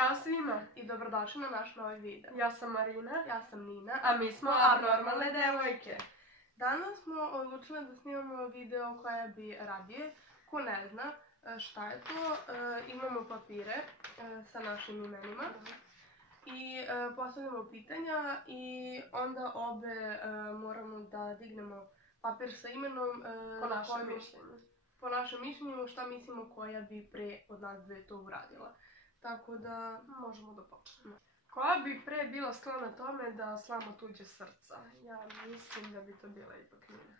Ćao svima i dobrodošli na naš novi video. Ja sam Marina. Ja sam Nina. A mi smo Abnormalne devojke. Danas smo odlučile da snimamo video koja bi radije. Ko ne zna šta je to, imamo papire sa našim imenima i postavljamo pitanja i onda obe moramo da dignemo papir sa imenom po našem mišljenju šta mislimo koja bi pre od nas dve to uradila. Tako da možemo da počnemo. Koja bi pre bila sklona tome da slamo tuđe srca? Ja mislim da bi to bila ipak Nina.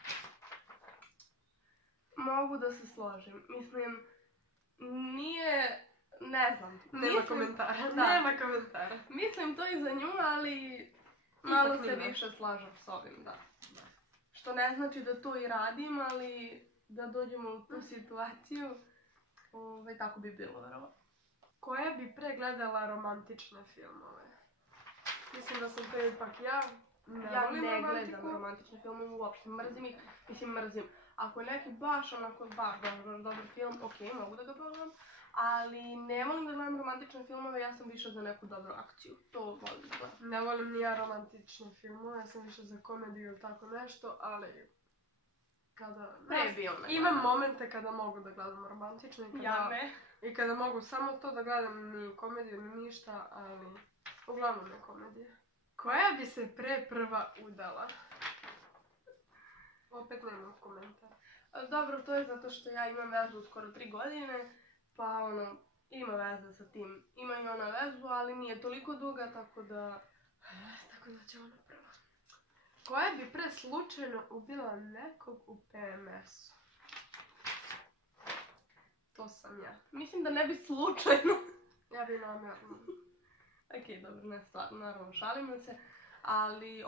Mogu da se složim. Mislim, nije... ne znam. Nema komentara. Da. Nema komentara. Mislim to i za nju, ali malo se više slažem s ovim, da. Što ne znači da to i radim, ali da dođemo u tu situaciju, tako bi bilo, verovatno. Koja bi pre gledala romantične filmove? Mislim da sam to ipak ja. Ja ne gledam romantične filmove uopšte, mrzim ih, mrzim. Ako je neki baš onako dobar film, ok, mogu da ga pogledam, ali ne volim da gledam romantične filmove, ja sam više za neku dobru akciju, to volim da gledam. Ne volim ni ja romantične filmove, ja sam više za komediju ili tako nešto, ali kada... Imam momente kada mogu da gledam romantične i kada mogu samo to da gledam, ni komediju, ni ništa, ali uglavnom je komedija. Koja bi se pre prva udala? Opet nemam komentar. Dobro, to je zato što ja imam vezu skoro 3 godine, pa ima veze sa tim. Ima i ona vezu, ali nije toliko duga, tako da će ona prva. Koja bi pre slučajno ubila nekog u PMS-u? To sam ja. Mislim da ne bi slučajno. Ja bi namjerno. Ok, dobro, ne stvarno, naravno šalimo se, ali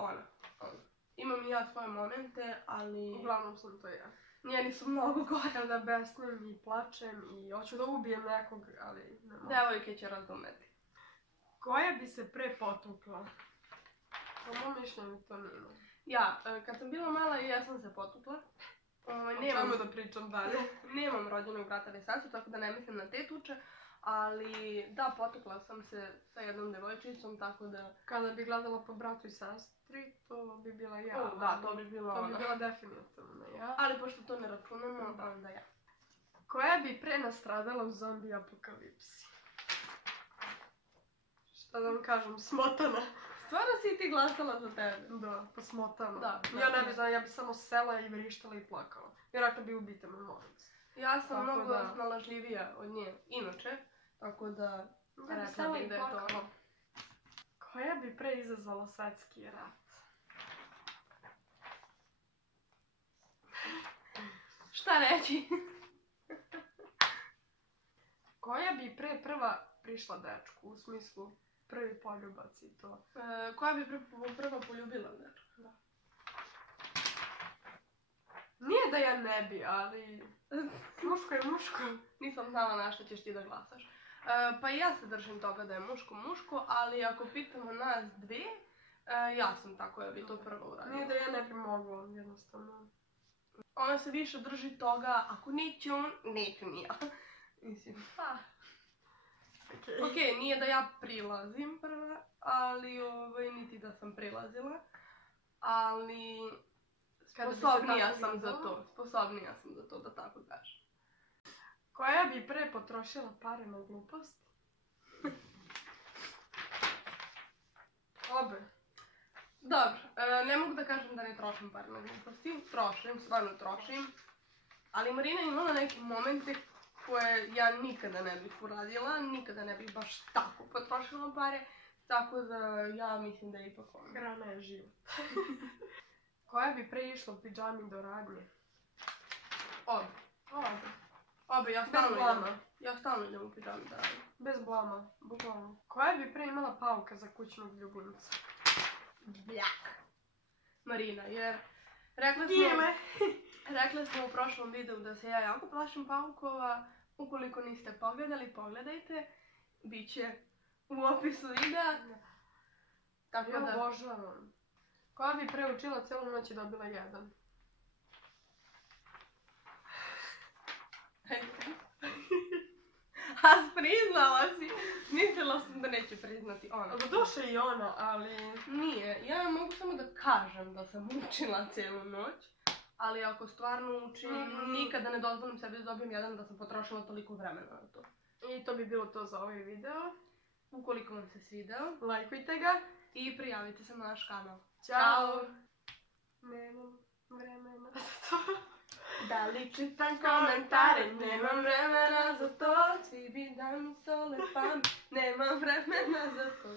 imam i ja svoje momente, ali... Uglavnom sam to ja. Njeni su mnogo gore. Kada besnem i plačem i hoću da ubijem nekog, ali ne mogu. Devojke će razumeti. Koja bi se pre potukla? Po mom mišljenju to Nina. Ja, kad sam bila mala i ja sam se potukla. Nemamo da pričam dalje. Nemam rođenog brata ili sestru, tako da ne mislim na te tuče. Ali da, potukla sam se sa jednom devojčicom, tako da... Kada bi gledala po bratu i sestri, to bi bila ja. Da, to bi bila ona. To bi bila definitivno ja. Ali pošto to ne računamo, onda ja. Koja bi pre nastradala u zombi apokalipsi? Šta da vam kažem, smotana. Stvarno si ti glasala za tebe? Da, pa smotana. Da. Ja ne bi znala, ja bi samo sela i vrištala i plakala. Vjerojatno bi ubite me, molim se. Ja sam mnogo snalažljivija od nje, inače. Tako da, rekla bih da je to. Koja bi pre izazvala svetski rat? Šta reći? Koja bi pre prva prišla dečku, u smislu prvi poljubac i to? Koja bi prva poljubila dečku? Da. Nije da ja ne bi, ali muško je muško. Nisam znala na što ćeš ti da glasaš. Pa i ja se držim toga da je muško, ali ako pitamo nas dve, ja sam tako da bi to prvo uradila. Nije da ja ne bi mogla, jednostavno. Ona se više drži toga, ako neće on, neću ni ja. Mislim, ok, nije da ja prilazim prva, ali niti da sam prilazila, ali sposobnija sam za to, da tako kažem. Koja bi pre potrošila pare na glupost? Obe. Dobro, ne mogu da kažem da ne trošim pare na gluposti. Stvarno trošim. Ali Marina je imala neke momente koje ja nikada ne bih uradila, nikada ne bih baš tako potrošila pare. Tako da ja mislim da je ipak ono. Hrana je život. Koja bi pre išla u pidžami do radnje? Obe, ja stalno idem u pidžami da radim. Bez blama, bukvalno. Koja bi pre imala pauka za kućnog ljubimca? Bljak. Marina, jer rekli smo u prošlom videu da se ja jako plašim paukova. Ukoliko niste pogledali, pogledajte. Biće u opisu videa. Ja obožavam. Koja bi pre učila celu noć i dobila 1? A priznala si. Mislila sam da neće priznati ona. Doduše i ona, ali... Nije, ja mogu samo da kažem da sam učila cijelu noć. Ali ako stvarno učim, nikada ne dozvolim sebi da dobijem jedan da sam potrošila toliko vremena na to. I to bi bilo to za ovaj video. Ukoliko vam se svideo, lajkujte ga i prijavite se na naš kanal. Ćao! Nemam vremena za to. Da li čitam komentare, nemam vremena za to. Svi bi da mi sole pamet, nemam vremena za to.